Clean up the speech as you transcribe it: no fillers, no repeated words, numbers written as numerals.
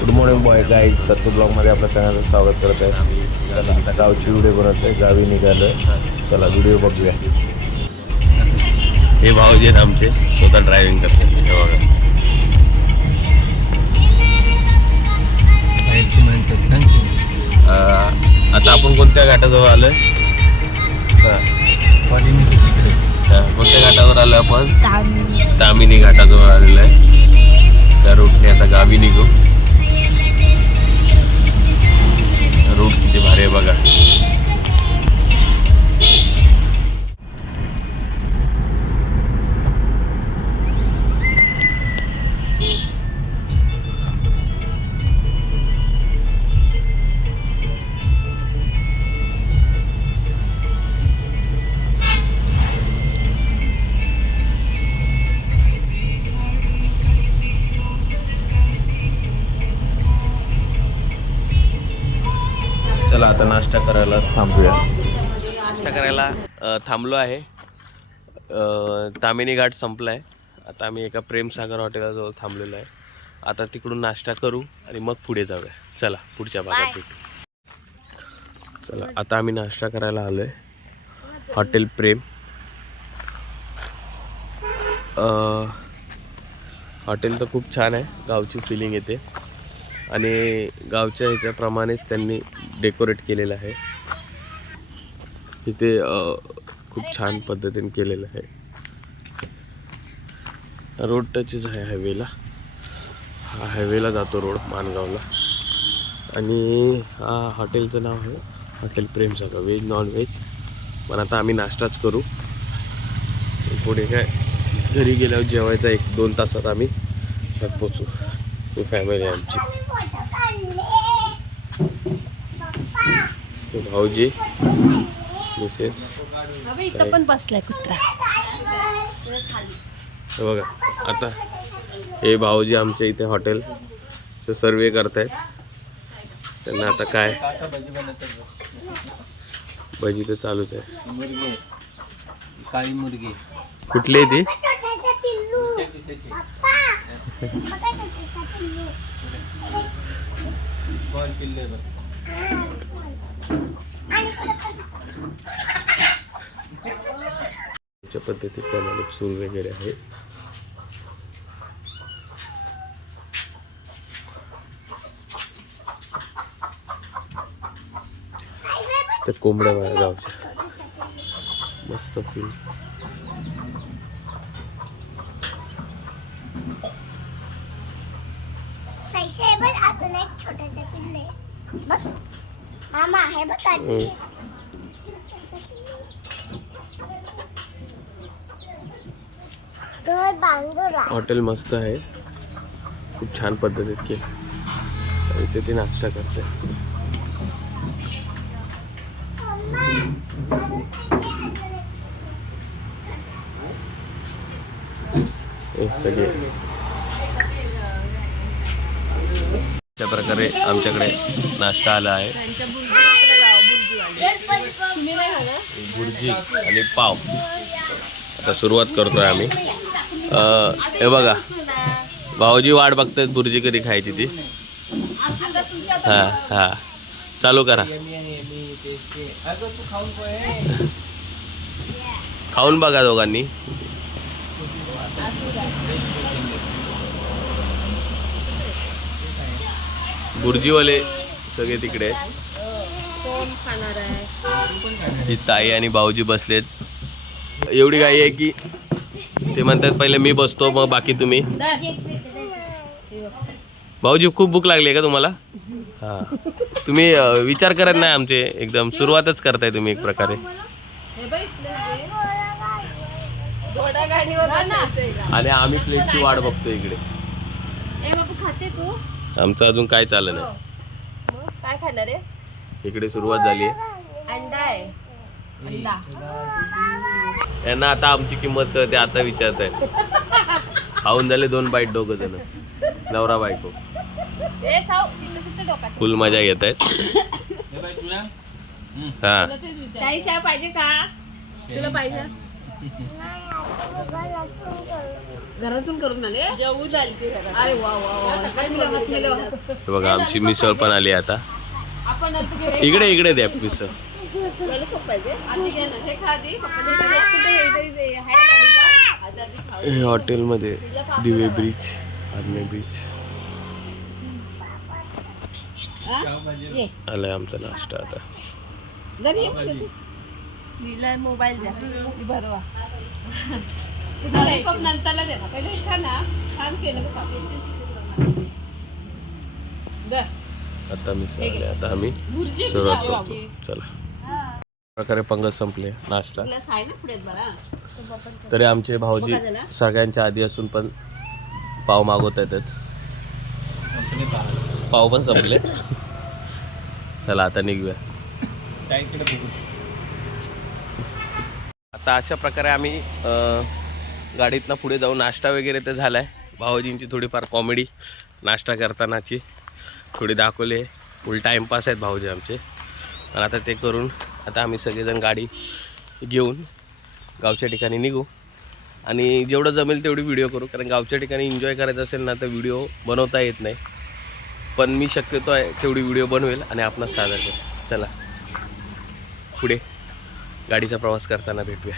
Good morning boy guys, सत्तू ब्लॉगमध्ये आपल्या सगळ्यांचं स्वागत करत आहे. चला आता गावची व्हिडिओ बनवत आहे, गावी निघालो आहे. चला व्हिडिओ बघूया. हे भाऊजी आहेत आमचे, स्वतः ड्रायव्हिंग करतात. हे बघा आता आपण कोणत्या घाटाजवळ आलोय? कोणत्या घाटावर आलोय आपण? तामिनी घाटाजवळ आलेलो आहे. त्या रूटने आता गावी निघू. रूट किती भारी आहे बघा. चला आता नाश्ता करायला थांबूया. नाश्ता करायला थांबलो आहे. तामिनी घाट संपला आहे. आता आम्ही एका प्रेमसागर हॉटेलाजवळ थांबलेलो आहे. आता तिकडून नाश्ता करू आणि मग पुढे जाऊया. चला पुढच्या भागात भेटू. चला आता आम्ही नाश्ता करायला आलो आहे हॉटेल प्रेम. हॉटेल तर खूप छान आहे, गावची फिलिंग येते आणि गावच्या ह्याच्याप्रमाणेच त्यांनी डेकोरेट केलेलं आहे. इथे खूप छान पद्धतीने केलेलं आहे. रोड टचच आहे हायवेला. हा हायवेला जातो रोड माणगावला. आणि हा हॉटेलचं नाव आहे hotel Prem Sagar, veg non veg. पण आता आम्ही नाश्ताच करू. पुढे काय घरी गेल्यावर जेवायचा 1-2 तासात आम्ही पोचू. फॅमिली आमची. भाऊजी, मिसेस, इथं पण बसलाय कुत्रा. हे बघा आता हे भाऊजी आमच्या इथे हॉटेल सर्वे करतायत. त्यांना आता काय भजी तर चालूच आहे. काळी मुर्गी कुठली आहे ती? पद्धतीप्रमाणे चूल वगैरे आहे. त्या कोंबड्या माझ्या गावच्या मस्त फील. आपण एक छोटासा पिल्लू आहे बघ. मामा आहे बघ. हॉटेल मस्त आहे, खूप छान पद्धतीत केलं. इथे ती नाश्ता करते. अशा प्रकारे आमच्याकडे नाश्ता आला आहे. भुर्जी आणि पाव. आता सुरुवात करतोय आम्ही. हे बघा भाऊजी वाट बघतायत भुर्जी कधी खायची ती. हा चालू करा. खाऊन बघा दोघांनी. भुर्जीवाले सगळे तिकडे आहेत. ही ताई आणि भाऊजी बसलेत. एवढी घाई आहे की ते म्हणतात पहिले मी बसतो मग बाकी तुम्ही. भाऊजी खूप भूक लागली आहे का तुम्हाला? हा तुम्ही विचार करत नाही आमचे, एकदम सुरुवातच करताय तुम्ही एक प्रकारे. आणि आम्ही प्लेटची वाट बघतो इकडे. आमचं अजून काय चाललं नाही. काय खाणार आहे? इकडे सुरुवात झाली आहे. अंडा आहे. अंडा यांना आता आमची किंमत कळते. आता विचारत आहे. खाऊन झाले 2 बाईट दोघं जण, नवरा बायको. फुल मजा घेत आहेत. हा पाहिजे का तुला? पाहिजे घरातून करून आले जेवू झाली ती घरात. अरे वा वा वा. हे बघा आमची मिसळ पण आली आता. आपण आता घे. इकडे इकडे द्या मिसळ. पहिले पप्पाचे. आधी घे ना. हे खा आधी. पप्पाचे ते कुठे हे इथे आहे खाली का? आधी खाऊ. हे हॉटेलमध्ये दिवे ब्रिज, आर्मी ब्रिज. ये. आलाय आमचा नाश्ता आता. घरी ये. नीला मोबाईल द्या. ही भरवा. लॉलीपॉप नंतरला दे ना. पहिले हे खा ना. छान केलं का पापडी. दे. आता मिसळ आली. आता आम्ही भुर्जी सुरुवात तुझ्या करतो. चला प्रकारे पंगत संपले नाश्ता. ग्लास आहे ना पुढे बघा. तरी आमचे भाऊजी सगळ्यांच्या आधी असून पण पाव मागवत आहेतच. पाव पण संपले. चला आता निघूया. आता अशा प्रकारे आम्ही गाडीतनं पुढे जाऊन नाश्ता वगैरे तर झाला आहे. भाऊजींची थोडीफार कॉमेडी नाश्ता करतानाची थोडी दाखवली आहे. फुल टाईमपास आहेत भाऊजी आमचे. आणि आता ते करून आता आम्ही सगळेजण गाडी घेऊन गावच्या ठिकाणी निघू. आणि जेवढं जमेल तेवढी व्हिडिओ करू, कारण गावच्या ठिकाणी एन्जॉय करायचं असेल ना तर व्हिडिओ बनवता येत नाही. पण मी शक्यतो आहे तेवढी व्हिडिओ बनवेल आणि आपणास सादर करेल. चला पुढे गाडीचा प्रवास करताना भेटूया.